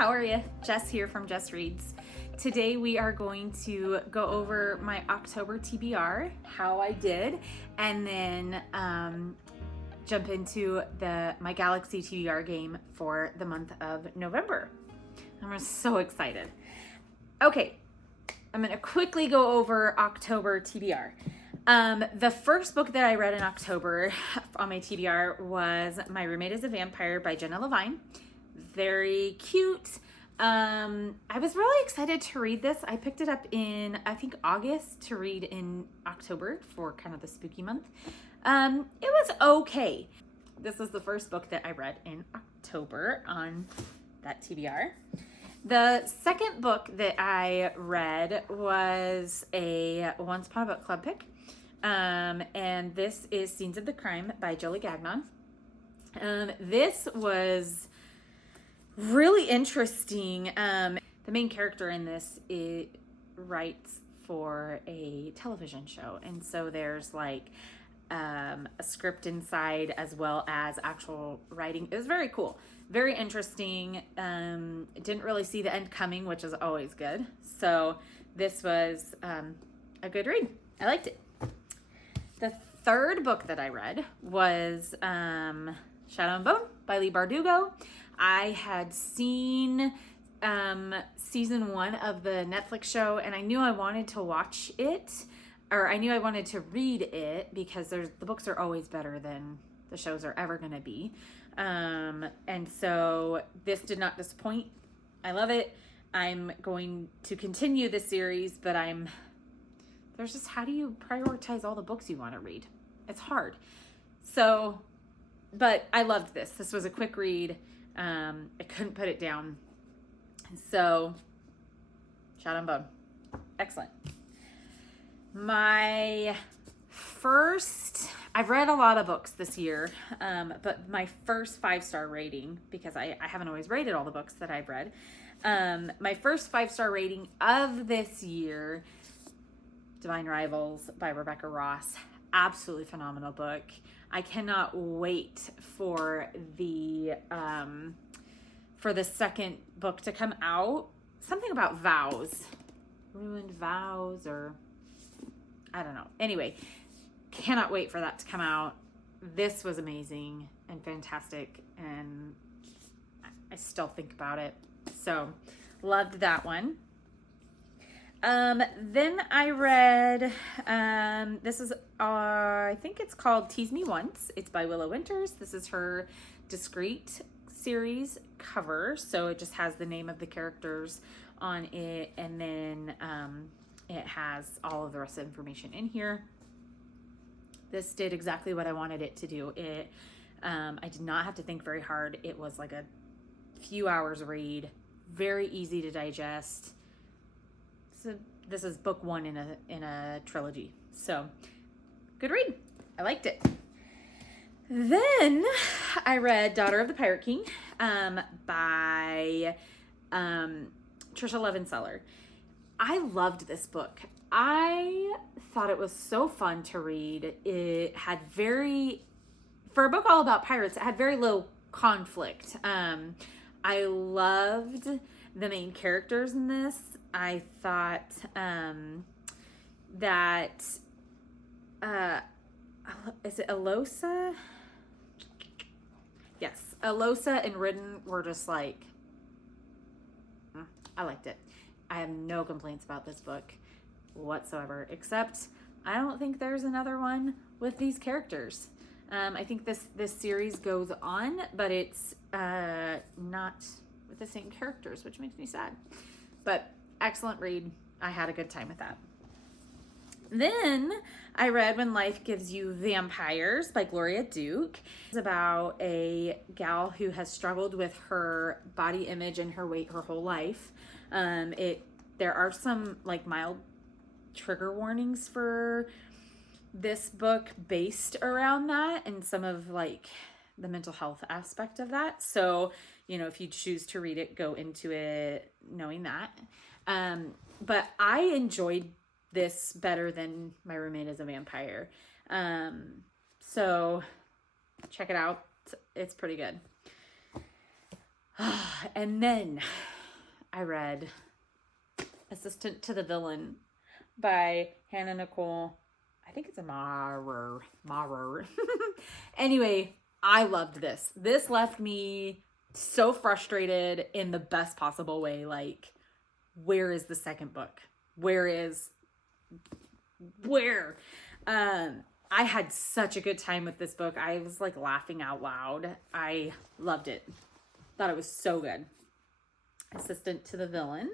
how are you? Jess here from Jess Reads. Today we are going to go over my October TBR, how I did, and then jump into my Galaxy TBR game for the month of November. I'm so excited. Okay, I'm gonna quickly go over October TBR. The first book that I read in October on my TBR was My Roommate is a Vampire by Jenna Levine. Very cute. I was really excited to read this. I picked it up in, I think, August to read in October for kind of the spooky month. It was okay. This was the first book that I read in October on that TBR. The second book that I read was a Once Upon a Book Club pick. And this is Scenes of the Crime by Julie Gagnon. This was really interesting. The main character in this writes for a television show, and so there's like a script inside as well as actual writing. It was very cool, very interesting. Didn't really see the end coming, which is always good. So this was a good read. I liked it. The third book that I read was Shadow and Bone by Leigh Bardugo. I had seen season 1 of the Netflix show, and I knew I wanted to watch it, or I knew I wanted to read it because the books are always better than the shows are ever going to be. And so this did not disappoint. I love it. I'm going to continue the series, but there's just, how do you prioritize all the books you want to read? It's hard. So, but I loved this. This was a quick read. I couldn't put it down. So, Shadow and Bone. Excellent. I've read a lot of books this year, but my first 5-star rating, because I haven't always rated all the books that I've read, my first 5-star rating of this year, Divine Rivals by Rebecca Ross. Absolutely phenomenal book. I cannot wait for the second book to come out. Something about vows. Ruined vows, or I don't know. Anyway, cannot wait for that to come out. This was amazing and fantastic, and I still think about it. So, loved that one. Then I read, this is, I think it's called Tease Me Once. It's by Willow Winters. This is her Discreet series cover. So it just has the name of the characters on it. And then, it has all of the rest of the information in here. This did exactly what I wanted it to do. I did not have to think very hard. It was like a few hours read, very easy to digest. So this is book 1 in a trilogy. So good read. I liked it. Then I read Daughter of the Pirate King by Trisha Levenseller. I loved this book. I thought it was so fun to read. It had for a book all about pirates, it had very low conflict. I loved the main characters in this. I thought that is it Alosa? Yes, Alosa and Ridden were just like, I liked it. I have no complaints about this book whatsoever, except I don't think there's another one with these characters. I think this series goes on, but it's not with the same characters, which makes me sad. But excellent read. I had a good time with that. Then I read When Life Gives You Vampires by Gloria Duke. It's about a gal who has struggled with her body image and her weight her whole life. There are some like mild trigger warnings for this book based around that and some of like the mental health aspect of that. So, if you choose to read it, go into it knowing that. But I enjoyed this better than My Roommate is a Vampire. So check it out. It's pretty good. And then I read Assistant to the Villain by Hannah Nicole. I think it's a Maurer. Anyway, I loved this. This left me so frustrated in the best possible way. Like, where is the second book? Where? I had such a good time with this book. I was like laughing out loud. I loved it. Thought it was so good. Assistant to the Villain.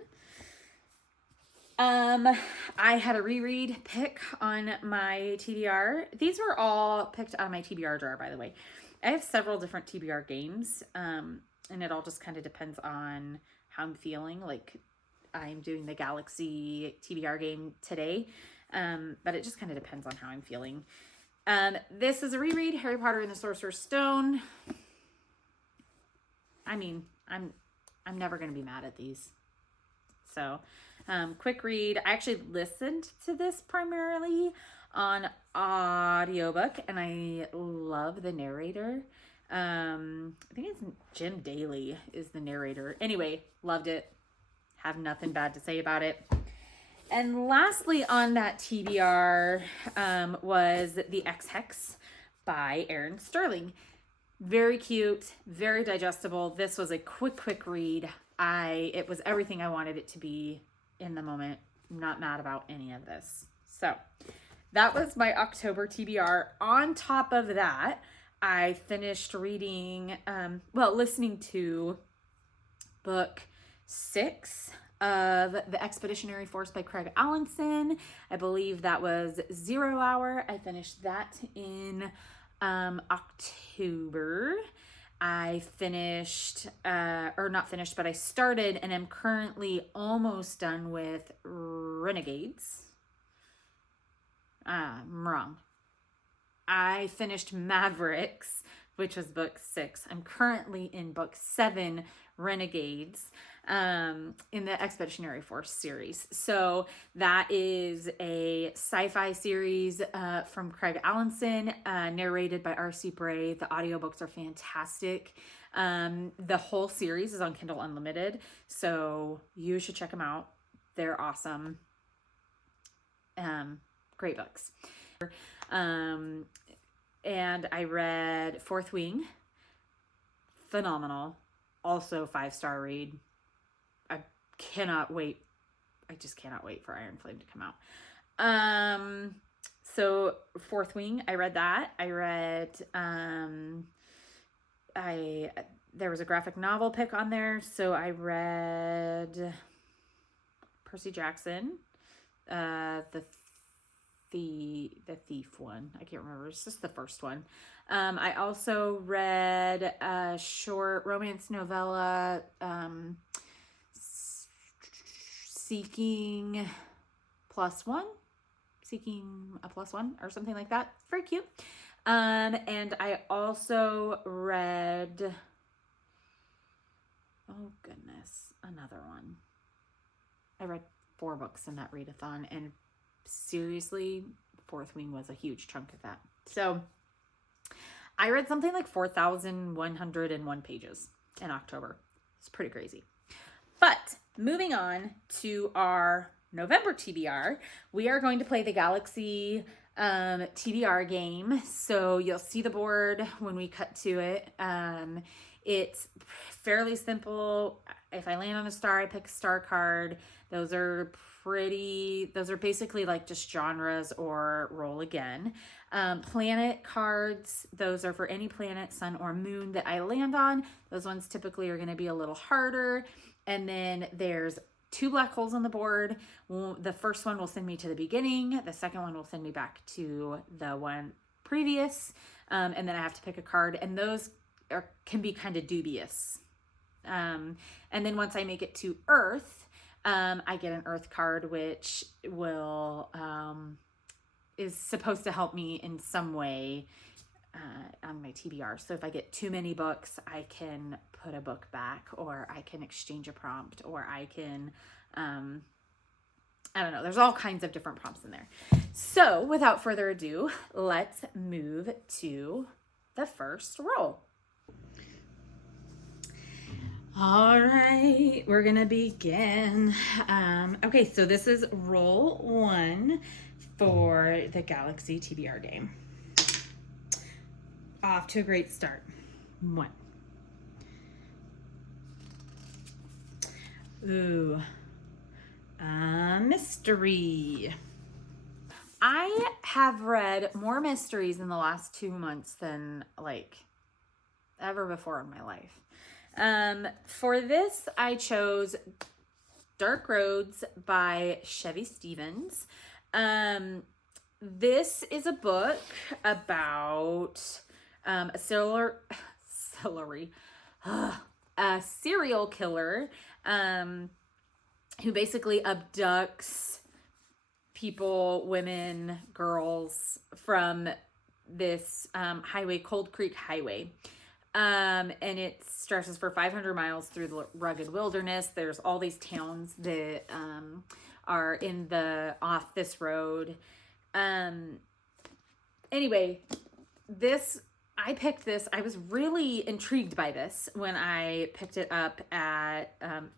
I had a reread pick on my TBR. These were all picked out of my TBR drawer, by the way. I have several different TBR games, and it all just kind of depends on how I'm feeling. Like, I'm doing the Galaxy TBR game today, but it just kind of depends on how I'm feeling. This is a reread, Harry Potter and the Sorcerer's Stone. I mean, I'm never going to be mad at these. So, quick read. I actually listened to this primarily on audiobook, and I love the narrator. I think it's Jim Daly is the narrator. Anyway, loved it. Have nothing bad to say about it. And lastly on that TBR was The X-Hex by Erin Sterling. Very cute, very digestible. This was a quick read. It was everything I wanted it to be in the moment. I'm not mad about any of this. So that was my October TBR. On top of that, I finished reading, listening to book 6 of The Expeditionary Force by Craig Allinson. I believe that was 0 Hour. I finished that in October. I finished, but I started and am currently almost done with Renegades. I'm wrong. I finished Mavericks, which was book 6. I'm currently in book 7, Renegades, in the Expeditionary Force series. So that is a sci-fi series from Craig Allinson, narrated by R.C. Bray. The audiobooks are fantastic. The whole series is on Kindle Unlimited, so you should check them out. They're awesome. Great books. And I read Fourth Wing. Phenomenal. Also 5-star read. I just cannot wait for Iron Flame to come out. So Fourth Wing, I read that. I read, there was a graphic novel pick on there. So I read Percy Jackson, the thief one. I can't remember. It's just the first one. I also read a short romance novella, Seeking a Plus One or something like that. Very cute. And I also read, oh goodness, another one. I read 4 books in that readathon, and seriously, Fourth Wing was a huge chunk of that. So I read something like 4,101 pages in October. It's pretty crazy. But moving on to our November TBR, we are going to play the Galaxy TBR game. So you'll see the board when we cut to it. It's fairly simple. If I land on a star, I pick a star card. Those are basically like just genres or roll again. Planet cards, those are for any planet, sun, or moon that I land on. Those ones typically are going to be a little harder. And then there's 2 black holes on the board. The first one will send me to the beginning. The second one will send me back to the one previous. And then I have to pick a card. And those can be kind of dubious. And then once I make it to Earth, I get an Earth card, which is supposed to help me in some way on my TBR. So if I get too many books, I can put a book back, or I can exchange a prompt, or I can, I don't know. There's all kinds of different prompts in there. So without further ado, let's move to the first roll. All right, we're gonna begin. Okay, so this is roll 1 for the Galaxy TBR game. Off to a great start. 1. Ooh, mystery. I have read more mysteries in the last 2 months than like ever before in my life. For this, I chose Dark Roads by Chevy Stevens. This is a book about a serial killer who basically abducts people, women, girls from this highway, Cold Creek Highway. And it stretches for 500 miles through the rugged wilderness. There's all these towns that are in off this road. Anyway, I picked this. I was really intrigued by this when I picked it up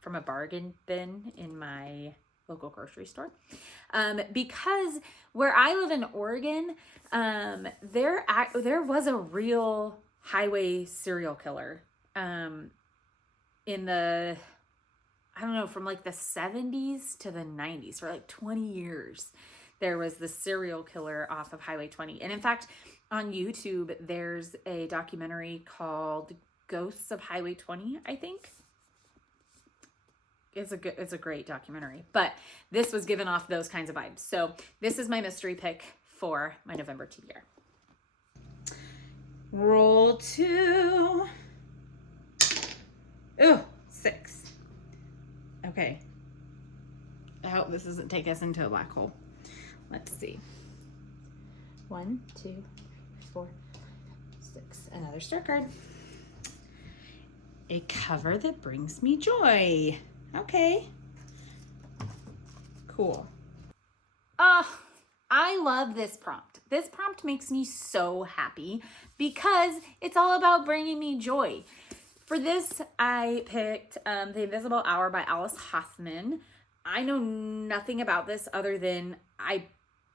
from a bargain bin in my local grocery store. Because where I live in Oregon, there was a real highway serial killer in the, I don't know, from like the 70s to the 90s, for like 20 years. There was the serial killer off of Highway 20. And in fact, on YouTube, there's a documentary called Ghosts of Highway 20, I think. It's a great documentary, but this was given off those kinds of vibes. So this is my mystery pick for my November TBR. Roll 2. Ooh, 6. Okay. I hope this doesn't take us into a black hole. Let's see. 1, 2, 4, 6. Another star card. A cover that brings me joy. Okay. Cool. I love this prompt. This prompt makes me so happy because it's all about bringing me joy. For this, I picked The Invisible Hour by Alice Hoffman. I know nothing about this other than I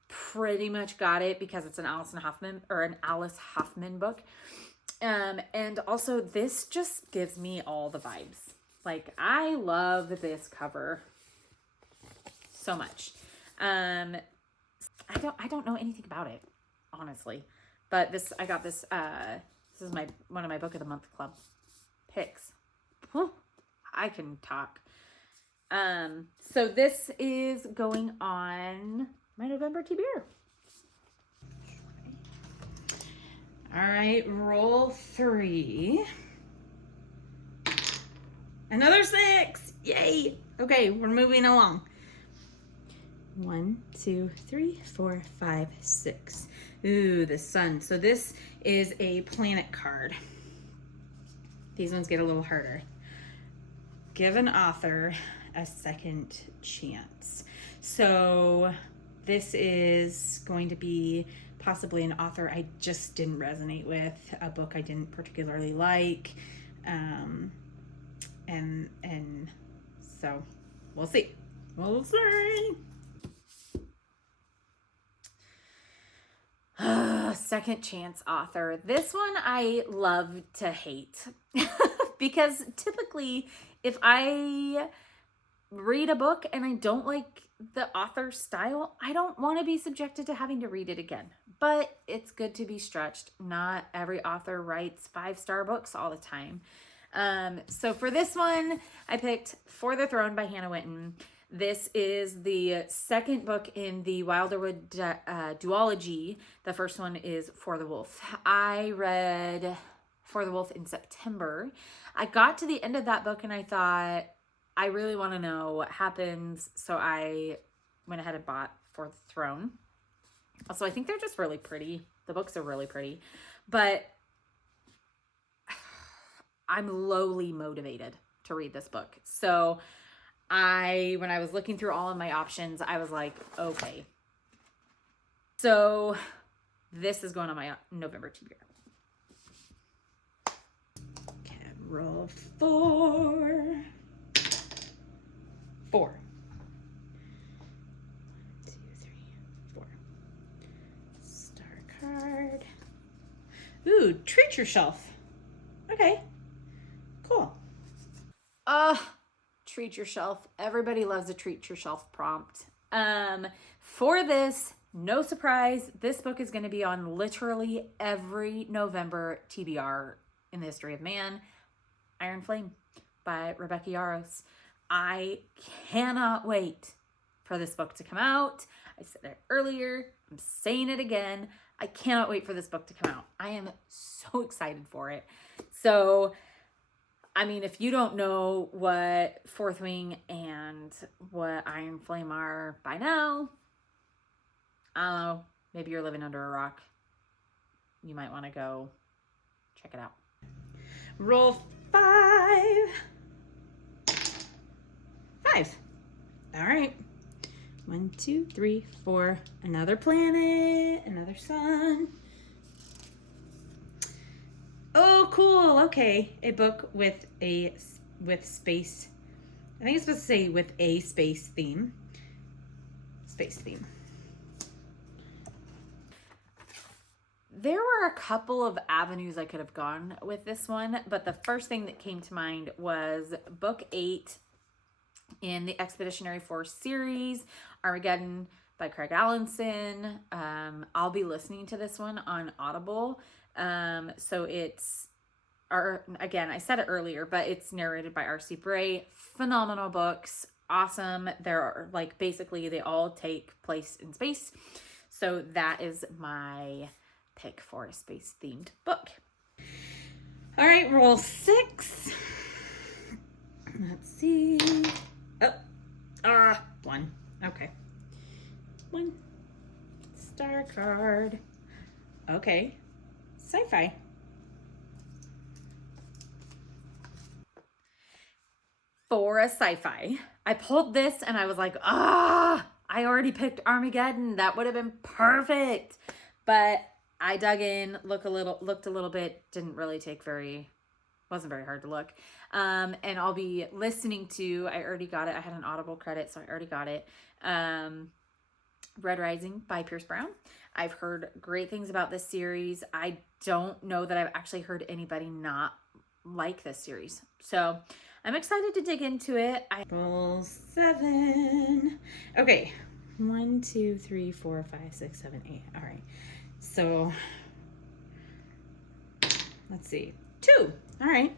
pretty much got it because it's an Alice Hoffman book. And also this just gives me all the vibes. Like, I love this cover so much. I don't know anything about it, honestly. But I got this, this is one of my Book of the Month Club picks. Whew, I can talk. So this is going on my November TBR. All right, roll 3. Another 6. Yay. Okay, we're moving along. 1, 2, 3, 4, 5, 6. Ooh, the sun. So this is a planet card. These ones get a little harder. Give an author a second chance. So this is going to be possibly an author I just didn't resonate with, a book I didn't particularly like, and so we'll see. We'll see. Second chance author. This one I love to hate because typically if I read a book and I don't like the author's style, I don't want to be subjected to having to read it again. But it's good to be stretched. Not every author writes 5-star books all the time. So for this one, I picked For the Throne by Hannah Winton. This is the second book in the Wilderwood duology. The first one is For the Wolf. I read For the Wolf in September. I got to the end of that book and I thought, I really want to know what happens. So I went ahead and bought For the Throne. Also, I think they're just really pretty. The books are really pretty. But I'm lowly motivated to read this book. So when I was looking through all of my options, I was like, okay. So this is going on my November TBR. Okay, Roll 4. 4. 1, 2, 3, 4. Star card. Ooh, treat yourself. Okay, cool. Treat yourself. Everybody loves a treat yourself prompt. For this, no surprise, this book is going to be on literally every November TBR in the history of man. Iron Flame by Rebecca Yarros. I cannot wait for this book to come out. I said it earlier. I'm saying it again. I cannot wait for this book to come out. I am so excited for it. So, I mean, if you don't know what Fourth Wing and what Iron Flame are by now, I don't know, maybe you're living under a rock. You might want to go check it out. Roll 5. 5. All right. 1, 2, 3, 4. Another planet, another sun. Oh, cool. Okay. A book with space. I think it's supposed to say with a space theme. Space theme. There were a couple of avenues I could have gone with this one, but the first thing that came to mind was book 8 in the Expeditionary Force series, Armageddon by Craig Allenson. I'll be listening to this one on Audible. So it's, again, I said it earlier, but it's narrated by R.C. Bray. Phenomenal books. Awesome. There are, like, basically they all take place in space. So that is my pick for a space themed book. All right, roll 6. Let's see. Oh, 1. Okay. 1. Star card. Okay. Sci-fi. For a sci-fi, I pulled this and I was like, I already picked Armageddon. That would have been perfect. But I dug in, looked a little bit, didn't really wasn't very hard to look. And I'll be listening to, I already got it. I had an Audible credit, so I already got it. Red Rising by Pierce Brown. I've heard great things about this series. I don't know that I've actually heard anybody not like this series. So I'm excited to dig into it. I roll 7. Okay. 1, 2, 3, 4, 5, 6, 7, 8. All right. So let's see. 2. All right.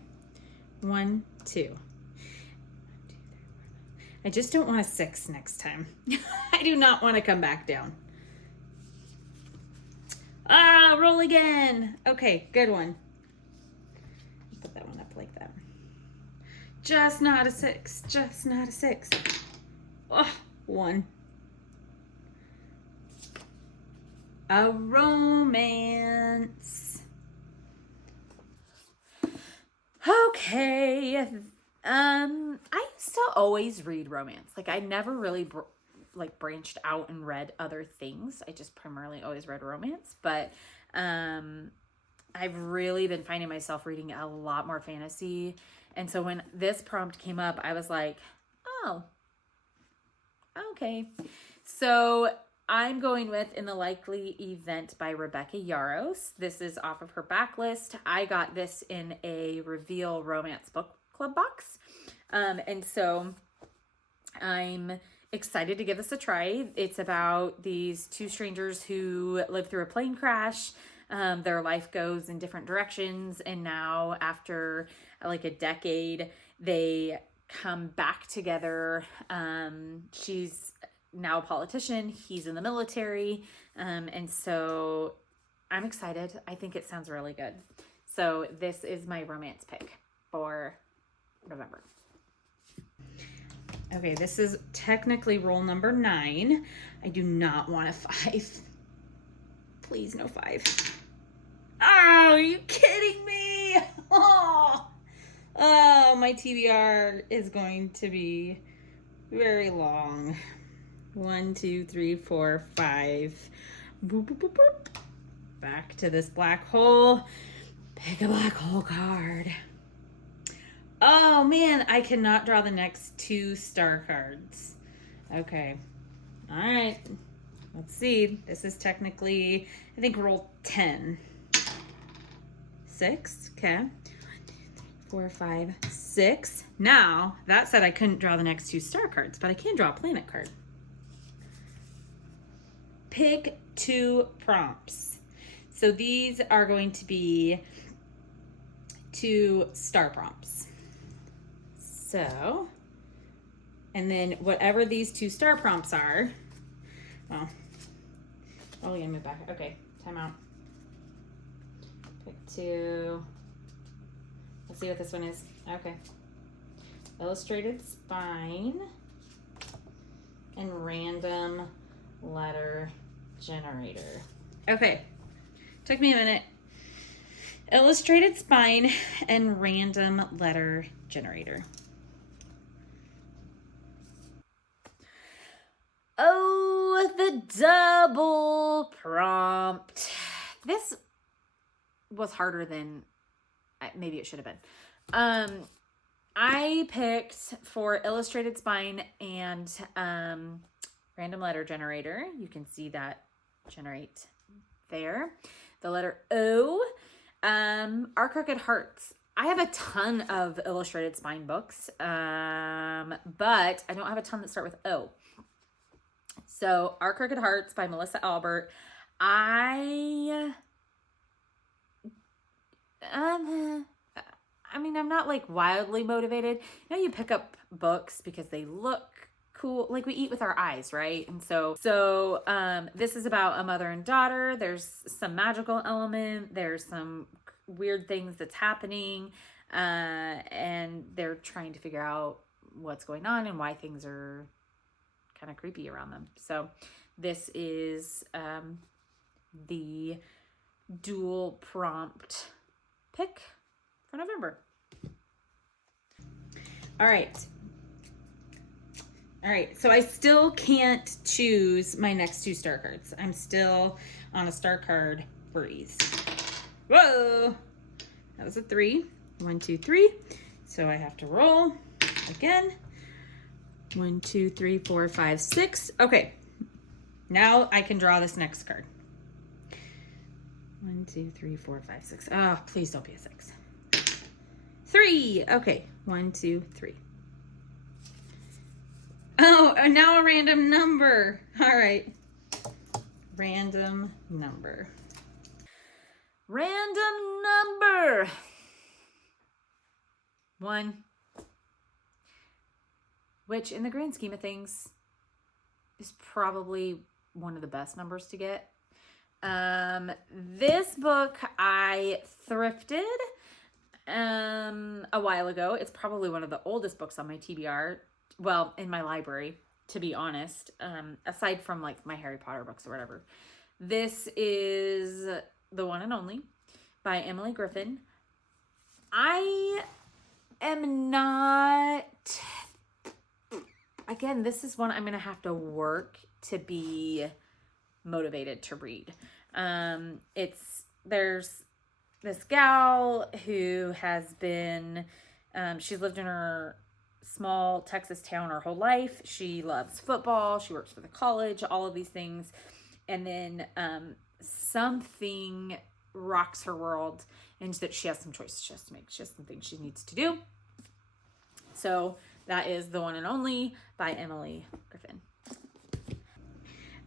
1, 2. I just don't want a 6 next time. I do not want to come back down. Roll again. Okay, good one. Put that one up like that. Just not a 6. Just not a 6. Oh, 1. A romance. Okay. I used to always read romance. Like, I never really branched out and read other things. I just primarily always read romance. But I've really been finding myself reading a lot more fantasy. And so when this prompt came up, I was like, oh, okay. So I'm going with In the Likely Event by Rebecca Yarros. This is off of her backlist. I got this in a Reveal Romance Book Club box. And so I'm excited to give this a try. It's about these 2 strangers who live through a plane crash. Their life goes in different directions. And now after like a decade, they come back together. She's now a politician. He's in the military. And so I'm excited. I think it sounds really good. So this is my romance pick for November. Okay, this is technically roll number 9. I do not want a 5. Please, no 5. Oh, are you kidding me? Oh, my TBR is going to be very long. 1, 2, 3, 4, 5. Boop, boop, boop, boop. Back to this black hole. Pick a black hole card. Oh man, I cannot draw the next 2 star cards. Okay. All right. Let's see. This is technically, I think, roll 10. 6. Okay. 1, 2, 3, 4, 5, 6. Now, that said I couldn't draw the next 2 star cards, but I can draw a planet card. Pick 2 prompts. So these are going to be 2 star prompts. So, and then whatever these 2 star prompts are, well, oh, we're gonna move back. Okay, time out. Pick 2. Let's see what this one is. Okay. Illustrated spine and random letter generator. Okay, took me a minute. Illustrated spine and random letter generator. Oh, the double prompt. This was harder than maybe it should have been. I picked for illustrated spine and random letter generator. You can see that generate there. The letter O, Our Crooked Hearts. I have a ton of illustrated spine books, but I don't have a ton that start with O. So Our Crooked Hearts by Melissa Albert. I mean, I'm not like wildly motivated. You know, you pick up books because they look cool. Like we eat with our eyes, right? And so this is about a mother and daughter. There's some magical element. There's some weird things that's happening. And they're trying to figure out what's going on and why things are kind of creepy around them. So this is the dual prompt pick for November. All right, so I still can't choose my next 2 star cards. I'm still on a star card freeze. Whoa, that was a 3. 1, 2, 3. So I have to roll again. 1, 2, 3, 4, 5, 6. Okay, now I can draw this next card. 1, 2, 3, 4, 5, 6. Oh, please don't be a 6. 3. Okay, 1, 2, 3. Oh, and now a random number. All right. Random number. Random number. 1. Which, in the grand scheme of things, is probably one of the best numbers to get. This book I thrifted a while ago. It's probably one of the oldest books on my TBR. Well, in my library, to be honest, aside from like my Harry Potter books or whatever. This is The One and Only by Emily Griffin. I am not, again, this is one I'm going to have to work to be motivated to read. There's this gal who has been, she's lived in her small Texas town her whole life. She loves football. She works for the college, all of these things. And then something rocks her world and that she has some choices she has to make. She has some things she needs to do. So that is The One and Only by Emily Griffin.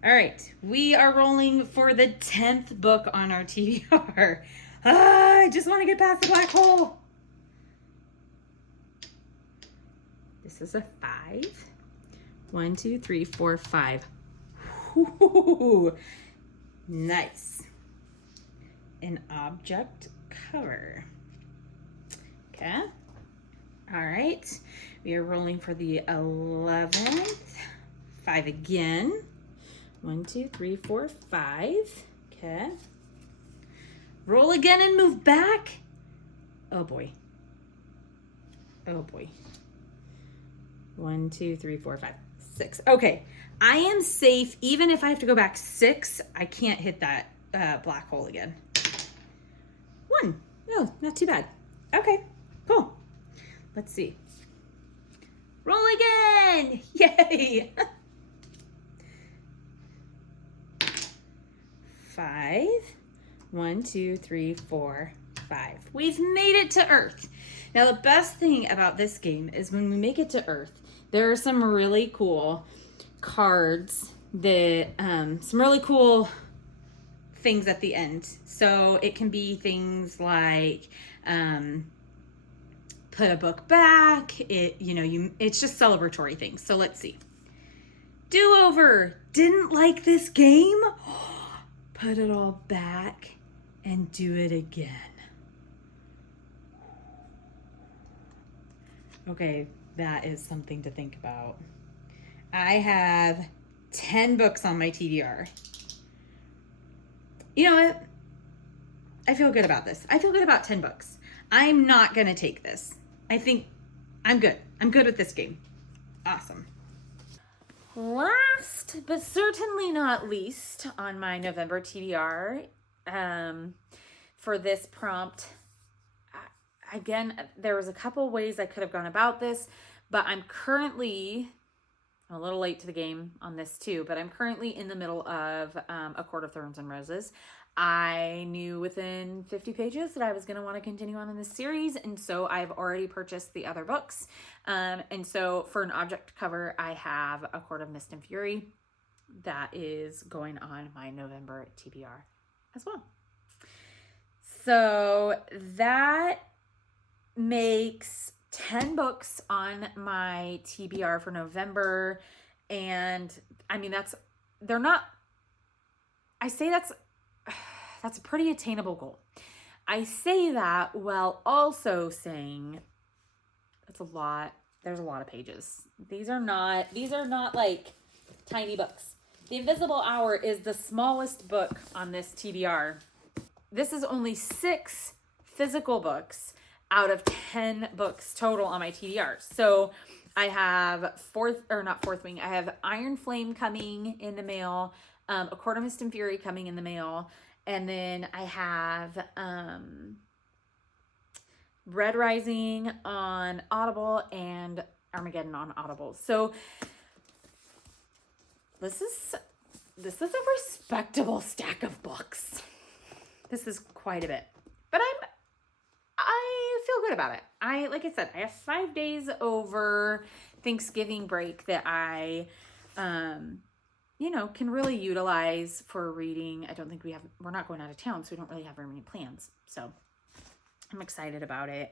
All right, we are rolling for the 10th book on our TBR. I just want to get past the black hole. This is a 5. 1, 2, 3, 4, 5. Ooh, nice. An object cover. Okay. All right. We are rolling for the 11th. 5 again. 1, 2, 3, 4, 5. Okay. Roll again and move back. Oh boy. Oh boy. 1, 2, 3, 4, 5, 6. Okay. I am safe. Even if I have to go back 6, I can't hit that black hole again. 1. No, not too bad. Okay, cool. Let's see. Roll again! Yay! 5. 1, 2, 3, 4, 5. We've made it to Earth. Now, the best thing about this game is when we make it to Earth, there are some really cool cards that, some really cool things at the end. So it can be things like, put a book back. It's just celebratory things. So let's see. Do-over. Didn't like this game? Put it all back and do it again. Okay, that is something to think about. I have 10 books on my TBR. You know what? I feel good about this. I feel good about 10 books. I'm not going to take this. I think I'm good. I'm good with this game. Awesome. Last, but certainly not least, on my November TBR, for this prompt, again, there was a couple ways I could have gone about this, but I'm a little late to the game on this too, but I'm currently in the middle of A Court of Thorns and Roses. I knew within 50 pages that I was going to want to continue on in this series, and so I've already purchased the other books. And so for an object cover, I have A Court of Mist and Fury. That is going on my November TBR as well. So that makes 10 books on my TBR for November. And I mean, that's a pretty attainable goal. I say that while also saying that's a lot. There's a lot of pages. These are not like tiny books. The Invisible Hour is the smallest book on this TBR. This is only 6 physical books out of 10 books total on my TBR. So I have I have Iron Flame coming in the mail, A Court of Mist and Fury coming in the mail, and then I have Red Rising on Audible and Armageddon on Audible. So this is a respectable stack of books. This is quite a bit, but I feel good about it. Like I said, I have 5 days over Thanksgiving break that I, can really utilize for reading. I don't think we're not going out of town, so we don't really have very many plans. So I'm excited about it.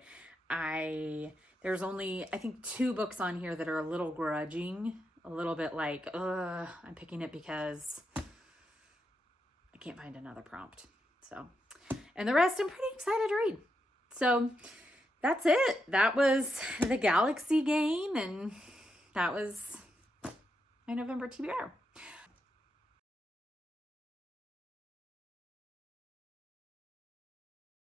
There's only, I think, 2 books on here that are a little grudging, a little bit like, I'm picking it because I can't find another prompt. So, and the rest I'm pretty excited to read. So that's it. That was the Galaxy game, and that was my November TBR.